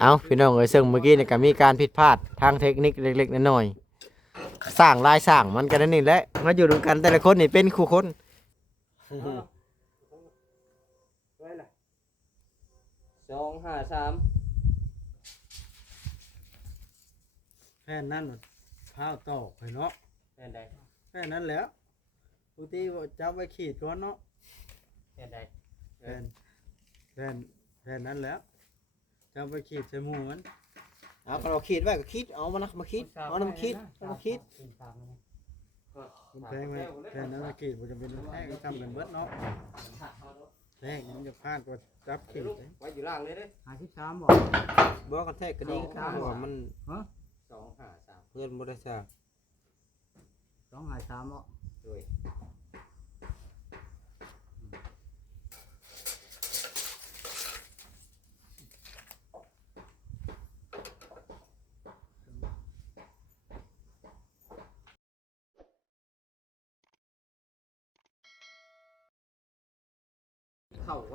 เอาพี่น้องเอ้ยซึ่งเมื่อกี้เนี่ยก็มีการผิดพลาดทางเทคนิคเล็กๆน้อยๆสร้างลายสร้างมันกันนั่นนี่แหละมาอยู่ด้วยกันแต่ละคนนี่เป็นคู่คน253แค่นั้นพาวตอกไปเนาะ แม่นใด แค่นั้นแหล้วปกติจับไว้ขีดก่อนเนาะ แม่นใด แค่แค่นั้นแหล้วจับไว้ขีดใส่หมูมัน เอาเราคิดไว้ก็คิดเอามานะมาคิดเอาน้ำคิดเอามาคิด มันแพงไหมแค่นั้นไว้ขีดมันจะเป็นแท่งทำกันเบิดเนาะแท่งมันจะพลาดกว่าจับขีดเลย ไว้อยู่ล่างเลยเด้ 53บ่ บอกกันแท้ก็ดีก็เพราะว่ามัน 253 เพื่อนบ่ได้สร้าง 253บ่ โดย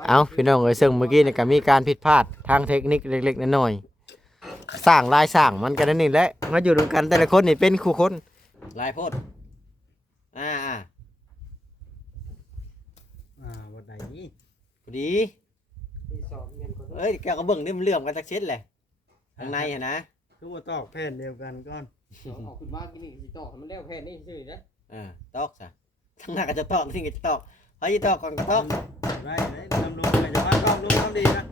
เอาพี่น้องเอ้ยซึ่งเมื่อกี้เนี่ยก็มีการผิดพลาดทางเทคนิคเล็กๆน้อยๆสร้างลายสร้างมันกันนั่นนี่แหละมาอยู่ด้วยกันแต่ละคนนี่เป็นคู่คนลายโพดวันไหนนี่ พอดี ที่สอบเรียนก่อน เอ้ยแกก็เบิ่งนี่มันเลื่อมกันสักเช็ดแหละข้างในเห็นนะ คือว่าตอกแผ่นเดียวกันก่อน เอาขึ้นมากินนี่สิตอกให้มันแล้วแค่นี้ซื่อๆนะ ตอกซะทั้งหน้าก็จะตอกทิ้งก็จะตอกเฮ้ยตอกก่อนก็ตอก ได้เลยทำลงไปจะว่าตอกลงน้ำดีนะ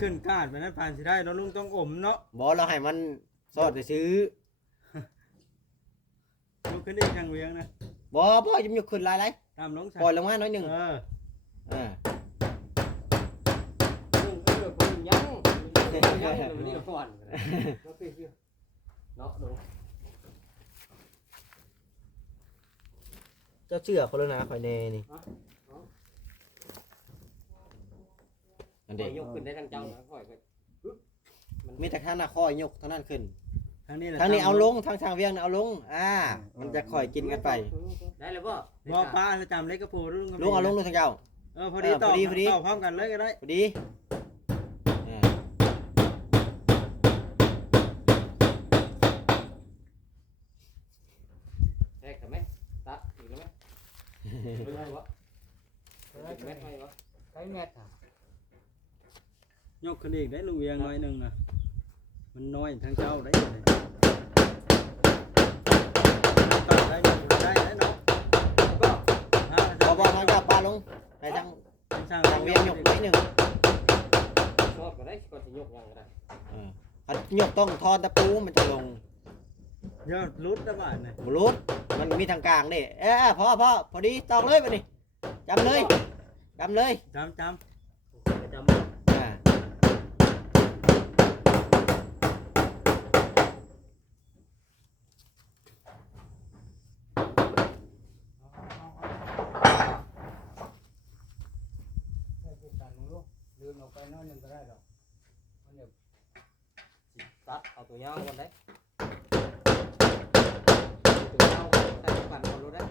ขึ้นกาดไปนั้นผ่านสิได้เนาะลุงต้องอมเนาะ บอกเราให้มันสอดไปซื้อ ลุกขึ้นอีกทางเวียงนะ บ่ยิ้มยกขึ้นลายไร ตามลง ปล่อยลงมาหน่อยหนึ่ง เออ คนยังนี่ก่อนเนาะดู เจ้าเชื่อเขาเลยนะข่อยเนนี่อันเด็ก ยกขึ้นได้ทั้งจังค่อยไป มีแต่ข้างหน้าคอยยกเท่านั้นขึ้น ทางนี้ ทางนี้เอาลงทางเวียงเอาลงมันจะค่อยกินกันไป ได้เลยบ่ บ่ป้าจะจำเล็กกระปูลุง ลุงเอาลงทางเจ้า พอดีต่อ พอดี ต่อพร้อมกันเลยก็ได้ พอดีแทกกันไหมตัดอีกแล้วไหมไม่ได้วะแม็กไม่วะใช้แม็กอ่ะ ยกขึ้นอีกได้ลุงเวียงน้อยหนึ่งนะมันน้อยทางเจ้าได้เลยต่อได้ได้เนาะ ก็ บ่ทางเจ้าปลาลงไปทางเวียงยกนิดหนึ่ง ชอบก็ได้ก็จะยกยังก็ได้ ยกต้องทอนตะปูมันจะลง ยอดรุดนะบ้านเนี่ย บรูดมันมีทางกลางนี่พอดีตอกเลยไปนี่จำเลย จำ จะจำ ลืมออกไปน้อยหนึ่งก็ได้หรอก ตัดเอาตัวยาวก่อนได้ตัวยาวใส่ปั่นก่อนรู้ได้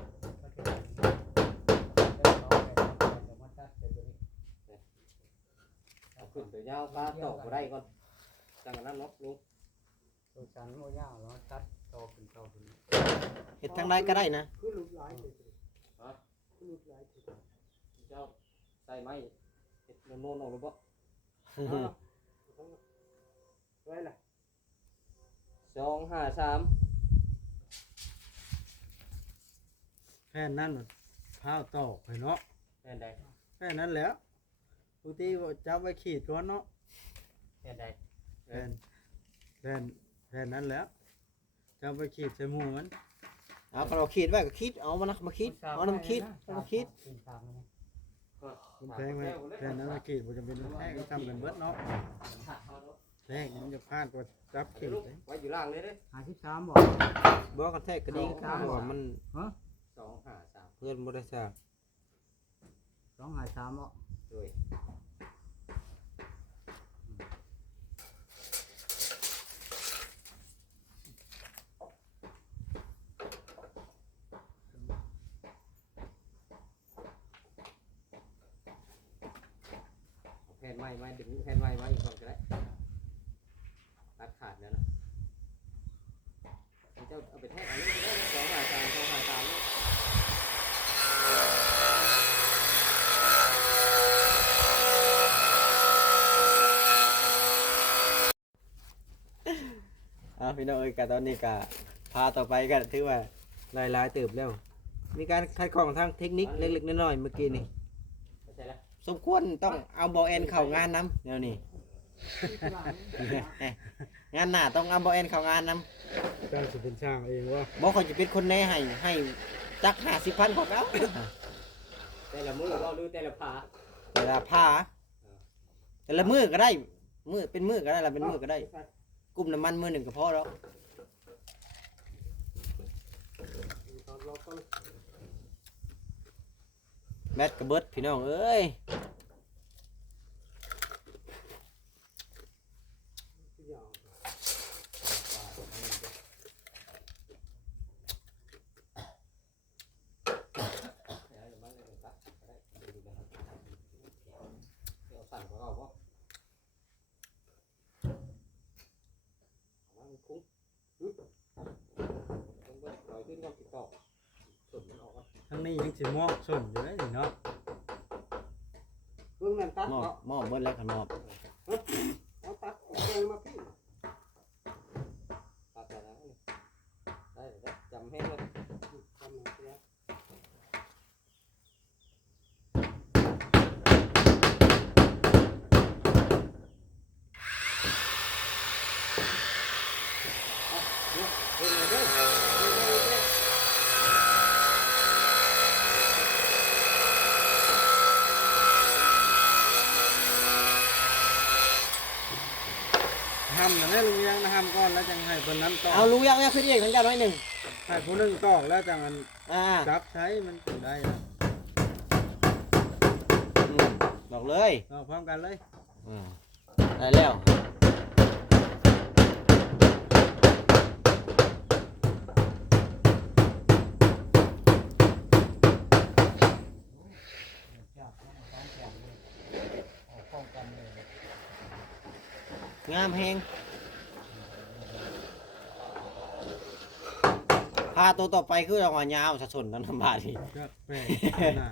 เอาขึ้นตัวยาวปลาตอกก็ได้ก่อนจังนั้นเนาะลุง ตัวฉันโมยาวแล้วตัดต่อขึ้น เห็ดทางใดก็ได้นะ คือลุกหลายเลย เจ้าใส่ไม้เห็ดโน่นๆออกหรือเปล่า ไว้ล่ะ 253 แค่นั้นพาวตอกไปเนาะ แม่นใด แค่นั้นแหล้วปกติจับไว้ขีดก่อนเนาะ แม่นใด แค่นั้นแหล้วจับไว้ขีดใส่หมูมัน เอาเราคิดไว้ก็คิดเอามานะมาคิดเอาน้ำคิดเอามาคิด มันแพงไหมแค่นั้นไว้ขีดมันจะเป็นแท่งทำกันเบิดเนาะแท่งมันจะพลาดกว่าจับขีดเลย ไว้อยู่ล่างเลยเด้ 53บ่ บอกกันแท้ก็ดีก็เพราะว่ามัน 253 เพื่อนบ่ได้สร้าง 253บ่ โดย แผ่นไม้ดึงแผ่นไม้ไว้ก่อนก็ได้ เอาไปแทกอันนี้สองหาสามสองหาสาม พี่น้องเอ้ยกะตอนนี้กะพาต่อไปก็ถือว่าหลายๆเติบแล้ว มีการคัดกรองทางเทคนิคเล็กๆน้อยๆเมื่อกี้นี่ ไม่ใช่แล้ว สมควรต้องเอาบอลแอนเข้างานน้ำเดี๋ยวนี้ งานหน้าต้องเอาบอลแอนเข้างานน้ เจ้าสิเป็นช่างเองว่า ำบอกเขาจะเป็นคนแน่ให้จัก50,000ของเขา แต่ละมือเราดูแต่ละผา แต่ละผ้าแต่ละมือก็ได้มือเป็นมือก็ได้ละเป็นมือก็ได้กลุ่มน้ำมันมือหนึ่งก็พอแล้วแมทกระเบิดพี่น้องเอ้ยทั้งนี้ยังสิมอกส่วนอยู่ได้นี่เนาะ เบื้องนั้นตัด มอบ เนาะ มอบเบิดแล้วขนมอบ เอาตัดแกงมาพี่ตัดแต่ละนี่ได้จำให้เลยจำเลย ห้ำนะแม่ลุงยังนะห้ำก่อนแล้วจังให้เพิ่นนั้นตอก เอาลุงยังขึ้นอีกทั้งเจ้าน้อยหนึ่ง ให้ผู้หนึงตอกแล้วจังอัน จับ ใช้มันถึงได้นะ บอกเลย ตอกพร้อมกันเลย ได้แล้วงามแฮงพาตัวต่อไปคือรางวัลยาวสะสนน้ำบาดนี่ ก็แปลกหน้า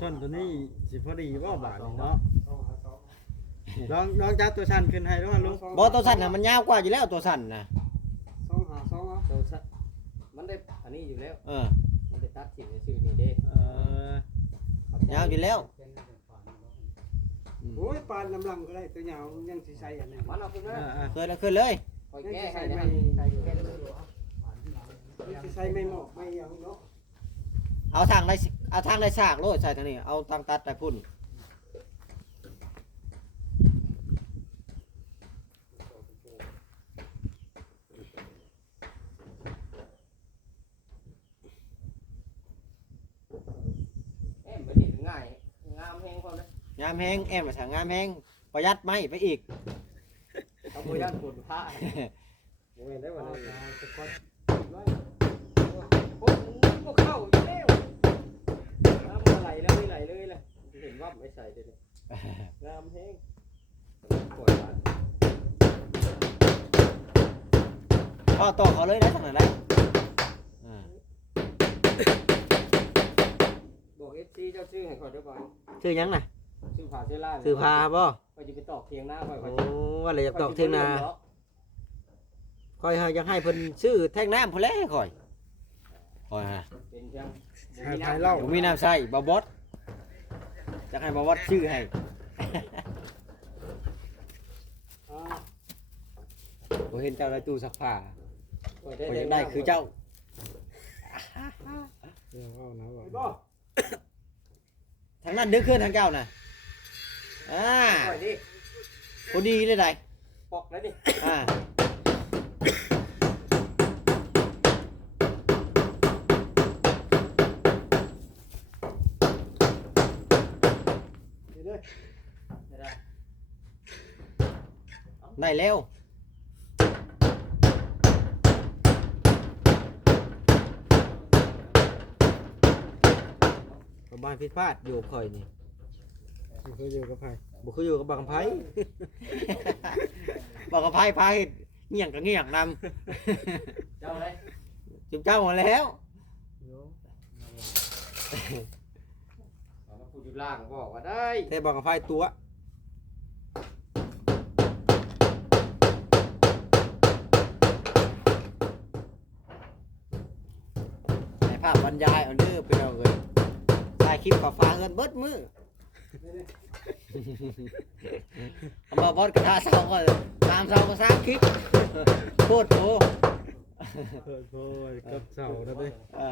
ส่วนตัวนี้สิพอดีบ่บาทนี่เนาะลองจับตัวชันขึ้นให้ด้วยลุง บอตัวสั้นน่ะมันยาวกว่าอยู่แล้วตัวสั้นนะ ตัวสัตว์มันได้อันนี้อยู่แล้ว เออ มันได้ตัดสิ่งในชื่อนี้เด้ ยาวอยู่แล้ว โอ้ยปานลำลังก็ได้ตัวยาวยังสิใส่อันนี้ มันเอาขึ้นมา ขึ้นเลย คอยแก้ให้นะใส่แก้เลย ยังสิใส่ไม่เหมาะไม่หยังเนาะ เอาทางได้สากโลดใส่ทางนี้เอาทางตัดตะกุ่น ไม่ได้ง่ายงามแห้งพอเลย งามแฮงแอมมาถางงามแฮงประหยัดไหมไปอีก เอาไปย่างปวดผ้า โอ้ยได้บ่ได้ จะกด พวกเข้าอยู่แล้วน้ำมันไหลแล้วไม่ไหลเลยเลยเห็นว่าไม่ใส่เลยงามแห้งปวด พ่อต่อเขาเลยได้ทางไหนได้ บอกเอฟซีเจ้าชื่อให้คอยด้วยก่อน ชื่อยังน่ะ ชื่อผาเชื่อล่า ชื่อพาบ่ คอยจะไปตอกเทียงหน้าคอย โอ้ว่าเลยอยากตอกเทียงนาคอยอยากให้เพิ่นชื่อแท่งน้ำพุ่นแหล้วคอยฮะ เป็นเชียง ให้ภายเล่า ผมมีน้ำใส่บาบอสจะให้บาบอสชื่อให้ผมเห็นเจ้าในตู้ซักผ้าผมอยากได้คือเจ้า เดี๋ยวเอานะบ่ บ่ ทางนั้นดึกขึ้นทางเจ้าน่ะคอยดิ พอดีเลยได้ ปอกแล้วดิ นี่เด้อ ได้แล้วบ้านพิษพลาดอยู่กับข่อยนี่ สิเคยอยู่กับไผ บุคืออยู่กับบางไผ่ บอกกับไพ่พาเฮ็ดเงี่ยงก็เงี่ยงน เจ้าเลย ำจุบเจ้าหมดแล้ว แล้วผู้อยู่ล่างบอกว่าได้ แต่บอกกับไพ่ตัวในภาพบรรยายเอาเด้อไปเอาเลยถ่ายคลิปกับฟ้าเงินเบิดมือเอามาบอสกระทะเสาก็ตามเสาก็สร้างคลิปโคตรโต โอ้ยกับเสาแล้วเด้ อ่า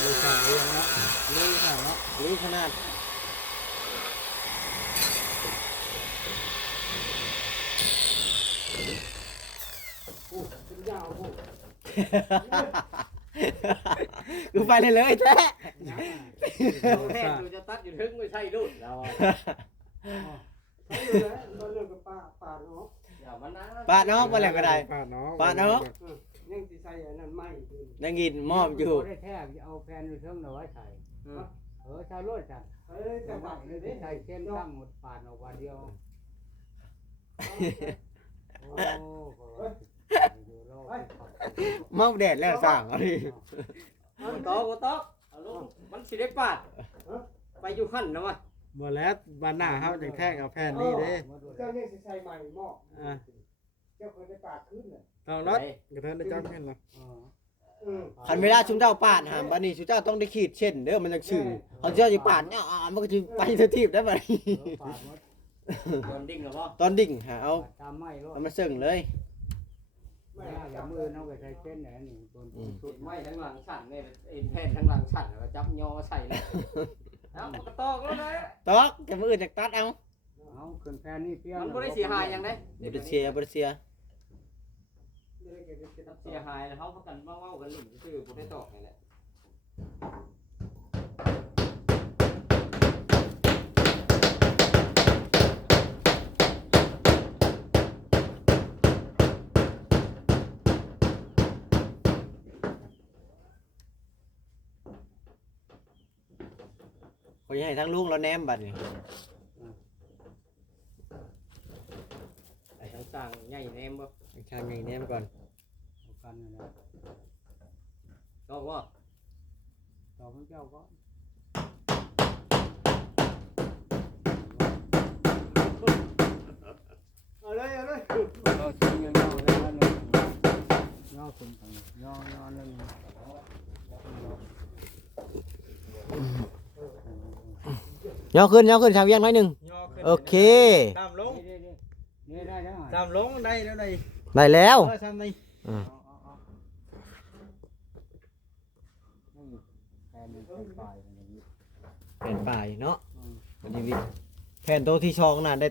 เลยสั่งเองเนาะเลยสั่งเนาะ รู้ขนาด เป็นยาวโอ้ กูไปเลยเลยแท้ แม่ดูจะตัดอยู่ถึงไม่ใช่ดูเรา ใช่เลยนะตอนเรื่องกับป่าเนาะ อย่ามันนะ ปาดเนาะบ่แล้วก็ได้ ปาดเนาะ ปาดเนาะ ยังสิใส่อันนั้นไม่อยู่ ได้ยินมอบอยู่ ได้แทบเอาแฟนอยู่เทิงเอาไว้ใส่ใช้รถจ้ะ เฮ้ยแต่ว่า ใส่เส้นตั้งหมดปานออกวันเดียวโอ้อยู่โลก มอบแดดแล้วสั่งเอาดิ มันตอกตอกเอาลูกมันสิได้ปาดไปอยู่ขั้นนะวะ บ่แล้วบานหน้าเฮาจังแท้งเอาแผ่นนี้เด้ เจ้ายังสิใส่ใหม่หม้อ อ่ะ เจ้าเคยได้ปากขึ้นน่ะ ต้องรถกระเทินได้จำขึ้นเหรอ คันเวลาชุมเจ้าปาดหามบัดนี้ชุมเจ้าต้องได้ขีดเช่นเด้อมันจังชื่อเขาเจ้าสิปาดเนี่ยมันก็สิไปทีบได้บัดนี้ ปาดหมด โดนดิ่งหรอพ่อ ตอนดิ่งหาเอา ตามไม่รถ เอามาซึ่งเลย อย่ามือน้องไปใส่เส้นไหนนี่ตัว สุดไม้ทั้งหลังสั่นเนี่ยเอ็นแผ่นทั้งหลังสั่นแล้วจับยอใส่เลยเอากระตอกแล้วนะ ตอกจะมืออื่นจากตัดเอา เอาขึ้นแฟนนี่เพี้ย มันไม่ได้เสียหายยังไง บ่ได้เสียบ่ได้เสีย เสียหายแล้วเขาพักกันเมากันหลิ่นซื่อบ่ได้ตอกนี่แหละ ขอยให้ทั้งลุงเราแนมบัดนี้ ไอ้ทั้งต่างใหญ่แนมบ่ ชางใหญ่แนมก่อน กันนะ ตอกว่า ต่อพระเจ้าก็ เอาเลยเอาเลย เราทิ้งเงินเอาเลยว่าเนี่ยย่อคนต่างย่อเรื่อง ย่อขึ้นชาวเวียงน้อยหนึงโอเค ตามลง นี่ได้แล้ว ตามลงได้แล้วได้ ได้แล้ว ซ้ำนี่ แฟนเป็นฝ่ายอย่างนี้ แผ่นปลายเนาะวันนี้วิแผ่นตัวที่ชองน่ะได้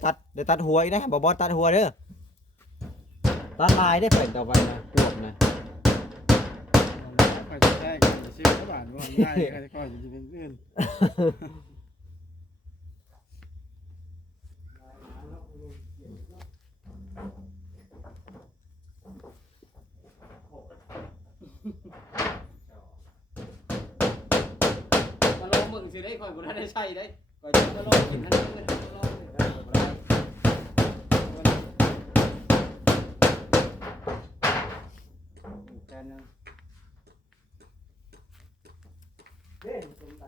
ตัดหัวอีกนะบ่บอสตัดหัวเด้อตัดลายได้แผ่นต่อไปนะกวบนะ ไปจะแท้กันชื่อเขาบ้านว่าง่ายใครจะคอยจะเป็นอื่น มาลองมึงสิได้คอยบ่ได้ใช้ได้คอยจะมาลองกินทั้งนั้นเลยมาลองเลยได้บ่ได้ แฟนนึง เด่นสมใจ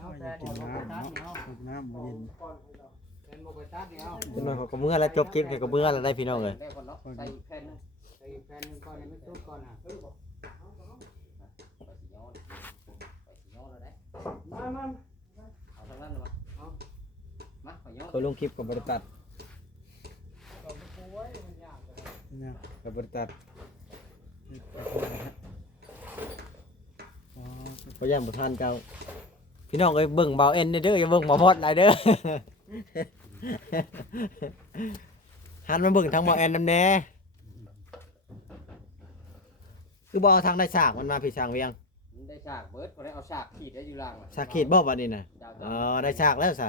เอาแฟน กิน บอกไป น้ำ ตัด เนาะ เอา กินน้ำบ่เย็น ก่อนให้เรา แฟนบอกไปตัดเนี่ยเอา จนมาเขาก็เมื่อแล้วจบคลิปเขาก็เมื่อแล้วได้พี่น้องเลย ได้คนเนาะใส่แผ่นนึง ใส่แฟนนึงก่อนยังไม่สุดก่อนอ่ะ ไปสิย้อนแล้วได้ มา เอาทางนั้นมาเอามาขอย้อน เขาลงคลิปกับบริษัท เนี่ย กับบริษัทพยายามบ่ทันเจ้าพี่น้องเอ้ยเบิ่งเบาเอ็นเด้ออย่าเบิ่งเบาพอดได้เด้อ หันมาเบิ่งทางเบาเอ็นนำแน่คือบ่เอาทางได้ฉากมันมาพี่ช่างเวียง ได้ฉากเบิร์ดคนได้เอาฉากขีดได้อยู่ล่างว่ะ ฉากขีดบ่บัดนี้น่ะอ๋อได้ฉากแล้วซะ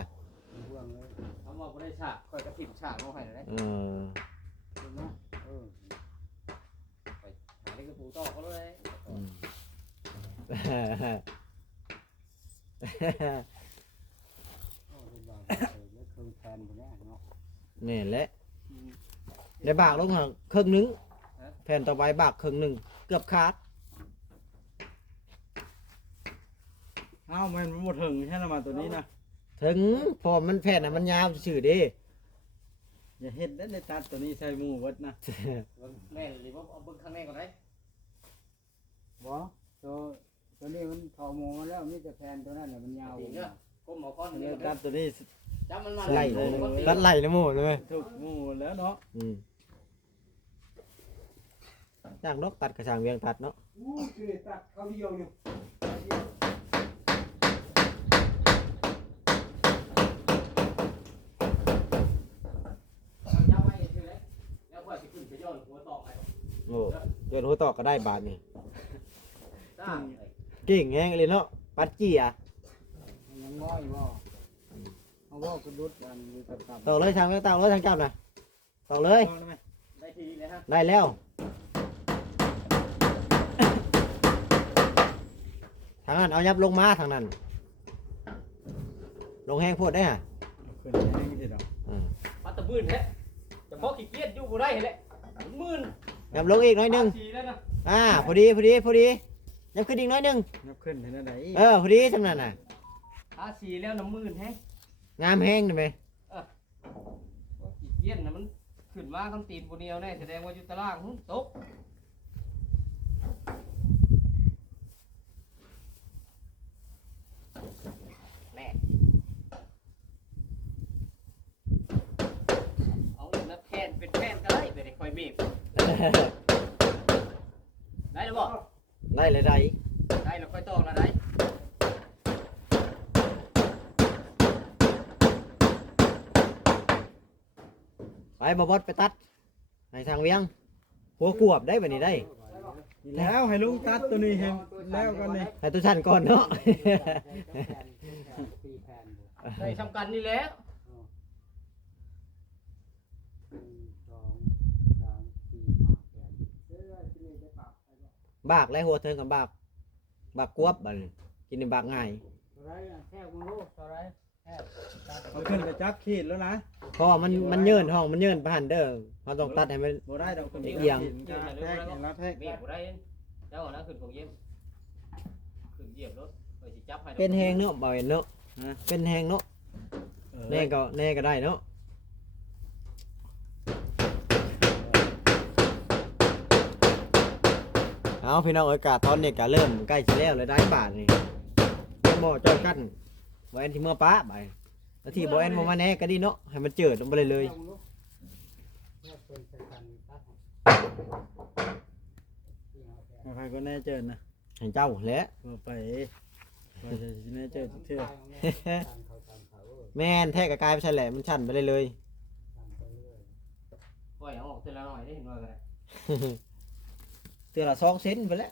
ห่วงเลย เอามาคนได้ฉากคอยกระถิ่มฉากมาให้ได้ เออ เห็นไหม ต่อเขาเลย อืม โอ้เป็นบาปแล้วเครื่องแทนไปแล้วเนาะ นี่แหละได้บากลงหาครึ่งหนึงแผ่นต่อไปบากครึ่งหนึงเกือบขาด เอ้ามันหมดถึงใช่ไหมตัวนี้นะ ถึงพอมันแผ่นน่ะมันยาวซื่อๆเด้ อย่าเฮ็ดได้ตัดตัวนี้ใส่หมูเบิดนะ แม่หรือว่าเอาเบิ้งข้างในก่อนได้ บ่ตัวนี้มันเข้าหมูมาแล้วมีแต่แผ่นตัวนั้นน่ะมันยาว จริงเด้อก้มหมอคอน เดี๋ นี่ ยวตัดตัวนี้ จับมันมา ไล่ตัดไล่นะหมู่เลย ถูกหมูแล้วเนาะ อืมจ้างนกตัดกระช่างเวียงตัดเนาะ อู้คือตัดเขาเดียวอยู่ จับไว้เฉยเลยแล้วค่อยสิขึ้นไปย้อนหัวต่อไป โอ้เดินหัวตอกก็ได้บาทนี่ สร้าง เก่งแฮงเลยเนาะปัดจี้อ่ะ มันยังง้อยบ่เอาบ่กระดุดกันอยู่กับ ตอกเลยทางเวียงตอกเลยทางเจ้าน่ะตอกเลย พอแล้วไหม ได้ทีเลยฮะ ได้แล้วทางนั้นเอายับลงมาทางนั้นลงแห้งโพดได้ฮะ ขึ้นแห้งสิดอก อืม ปัตตะบื้นแท้จะพอขี้เกียจอยู่บ่ได้แหละมื่น ยับลงอีกหน้อยหนึง สีแล้วนะ พอดียับขึ้นอีกหน้อยหนึง นับขึ้นเห็นอะไร พอดีทางนั้นน่ะ ทาสีแล้วน้ำมื่นแฮะ งามแห้งได้ไหม ขี้เกียจน่ะมันขึ้นมาคำตีนบ่เดียวแน่แสดงว่าอยู่ตารางตกแน่เอาอีกแล้วแผ่นเป็นแผ่นก็ได้ไปได้ค่อยเมฆได้แล้วบ่ ได้เลยได้ ได้แล้วค่อยตอกแล้วได้ ไปบ่บดไปตัดให้ทางเวียงหัวกวบได้แบบนี้ได้ แล้วให้ลุงตัดตัวนี้ให้แล้วกันนี่ ให้ตัวชันก่อนเนาะ ปีแผ่นบ่ ได้ทำกันนี่แหล้ว 1 2 3 4 5แผ่น บากและหัวเทิงกับบากกวบบัดนี้กินในบากง่าย ตัวไรน่ะแทบมึงรู้ตัวไรแทบตัด เอาขึ้นไปจับขีดแล้วนะ เพราะว่ามันเยินห้องมันเยินผ่านเด้อเราต้องตัดให้มัน บ่ได้ดอกคน เอียง แทกอย่างละแทก เมฆบ่ได้เจ้านะขึ้นของเยี่ยมขึ้นเหยียบรถไปสิจับให้ เป็นแหงเนาะบ่เห็นเนาะเป็นแหงเนาะแน่ก็ได้เนาะเอาพี่น้องเอ้ยกาตอนนี้ก็เริ่มใกล้สิแล้วเลยได้บาทนี่เจ้าหม้อจอยกันบ่แอนที่เมื่อป้าไปแล้วที่บ่แอนบ่มาแน่ก็ดีเนาะให้มันเจิดลงไปเลย แทบเป็นใส่กันตัด ใครก็แน่เจอนะ ให้เจ้าแหละ บ่ไปว่าจะแน่เจอเทื่อ แม่นแท้ก็กลายไปใช่แหละมันชันไปเลย ปล่อยเอาออกทีละหน่อยได้เห็นว่ากัน เตือนละ2 เซนไปแล้ว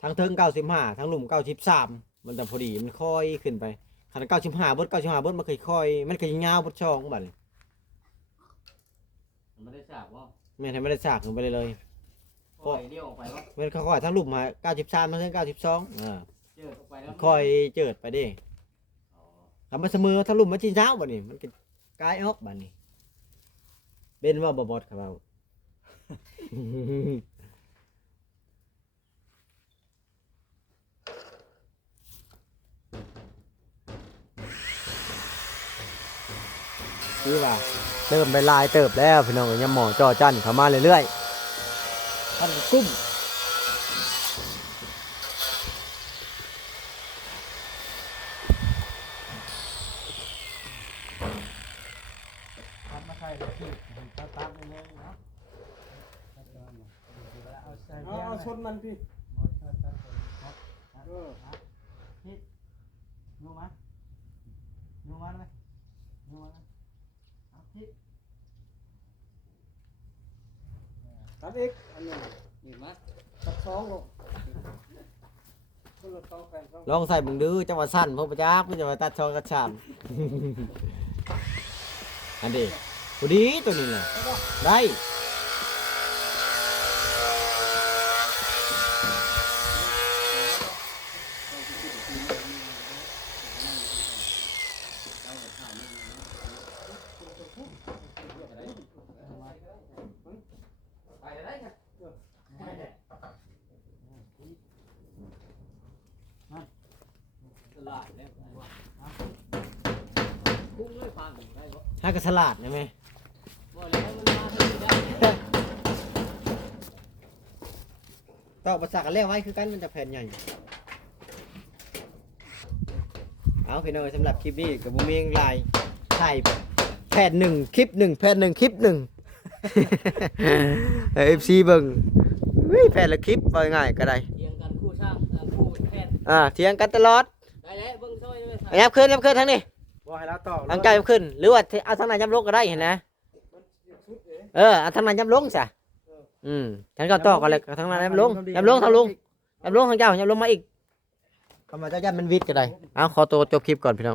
ทางเทิง95ทางหลุม93มันจะพอดีมันค่อยขึ้นไปคัน95เบิดมันค่อยๆมันก็ยาวๆบดช่องบัดนี้ มันไม่ได้ฉากว่า แม่นให้มันได้ฉากขึ้นไปเลย ปล่อยเลี้ยวออกไปว่า มันค่อยๆทางหลุมมา93มาถึง92เจอออกไปแล้ว ค่อยเจิดไปเด้คำว่าเสมอทางหลุมมาที่เช้าบัดนี้มันก็กลายออกบัดนี้เป็นว่าบ่บอดครับเรา คือว่าเติมไปลายเติบแล้วพี่น้องยังหมอจอจันเข้ามาเรื่อยๆท่านกุ้ม ตัดมาใส่ขีดตัดไปเลยเนาะเอาใส่ เอาชนมันพี่ นูมานูมาเลยนูมาเอาพิษ ตัดอีกอันนี้ นี่มา ตัด2ลงคนละ2แผ่น2 ลองใส่บึงดื้อจังหวะสั้นพวกประจักษ์ไม่จะมาตัดช่องกระชาม อันนี้พอดีตัวนี้แหละได้ พุ่งเลยฟังได้บ่ ถ้าก็ฉลาดนะแม่ บ่แล้วมันมาทางนี้ได้ ตอกประสาทกันเรียกไว้คือกันมันจะแผ่นใหญ่เอาพี่น้องสำหรับคลิปนี้กับบุ้มเองลายถ่ายแผ่นหนึ่งคลิปหนึ่งแผ่นหนึ่งคลิปหนึ่ง FC เบิ่งเฮ้ยแผ่นละคลิปว่าง่ายก็ได้ เถียงกันคู่ช่างคู่แพทย์ เถียงกันตลอด ได้แล้วเบิ่งซอยเลย ยับขึ้นทั้งนี้ บ่ให้เราตอก ทางไกลยับขึ้นหรือว่าเอาทางไหนยับลงก็ได้เห็นนะเอาทางไหนยับลงซะฉันก็ต่อกันเลยทางไหนยับลงทางเจ้ายับลงมาอีกคำว่าเจ้ายันมันวิทย์ก็ได้เอาขอตัวจบคลิปก่อนพี่น้อง